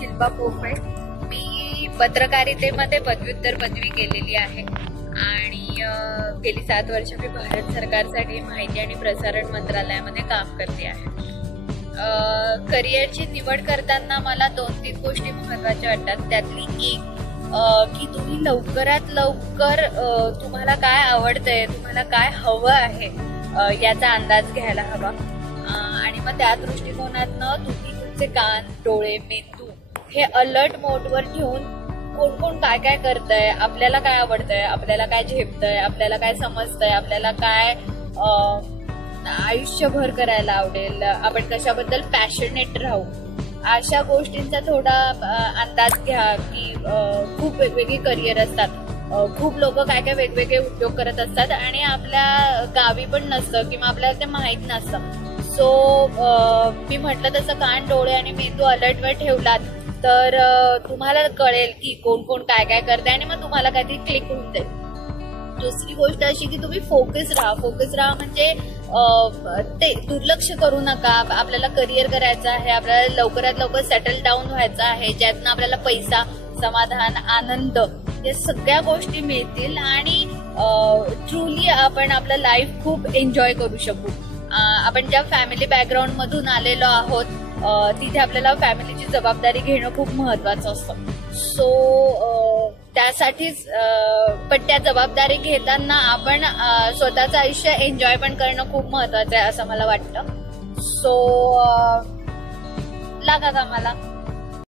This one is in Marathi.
शिल्पा पोफळे. मी पत्रकारितेमध्ये पदव्युत्तर पदवी केलेली आहे आणि गेली 7 वर्ष मी भारत सरकारसाठी माहिती आणि प्रसारण मंत्रालयामध्ये काम करते आहे. करिअरची निवड करताना मला 2-3 गोष्टी महत्वाच्या वाटतात. त्यातली एक की तुम्ही लवकरात लवकर तुम्हाला काय आवडतंय, तुम्हाला काय हवं आहे याचा अंदाज घ्यायला हवा आणि मग त्या दृष्टिकोनातनं तुम्ही तुमचे कान, डोळे, मेंदू हे अलर्ट मोडवर ठेवून कोण कोण काय काय करतंय, आपल्याला काय आवडतंय, आपल्याला काय झेपतंय, आपल्याला काय समजतंय, आपल्याला काय आयुष्यभर करायला आवडेल, आपण कशाबद्दल पॅशनेट राहू, अशा गोष्टींचा थोडा अंदाज घ्या. की खूप वेगवेगळी करिअर असतात, खूप लोक काय काय वेगवेगळे उद्योग करत असतात आणि आपल्या गावी पण नसतं किंवा आपल्याला ते माहीत नसतं. सो मी म्हटलं तसं कान, डोळे आणि मेंदू अलर्टवर ठेवलात तर तुम्हाला कळेल की कोण कोण काय काय करते आणि मग तुम्हाला काहीतरी क्लिक होऊन जाईल. दुसरी गोष्ट अशी की तुम्ही फोकस राहा म्हणजे ते दुर्लक्ष करू नका. आपल्याला करिअर करायचं आहे, आपल्याला लवकरात लवकर सेटल डाऊन व्हायचं आहे, ज्यातनं आपल्याला पैसा, समाधान, आनंद या सगळ्या गोष्टी मिळतील आणि ट्रुली आपण आपलं लाईफ खूप एन्जॉय करू शकू. आपण ज्या फॅमिली बॅकग्राऊंड मधून आलेलो आहोत तिथे आपल्याला फॅमिलीची जबाबदारी घेणं खूप महत्वाचं असतं. सो त्यासाठीच पण त्या जबाबदारी घेताना आपण स्वतःचं आयुष्य एन्जॉय पण करणं खूप महत्वाचं आहे असं मला वाटतं. सो लागा कामाला.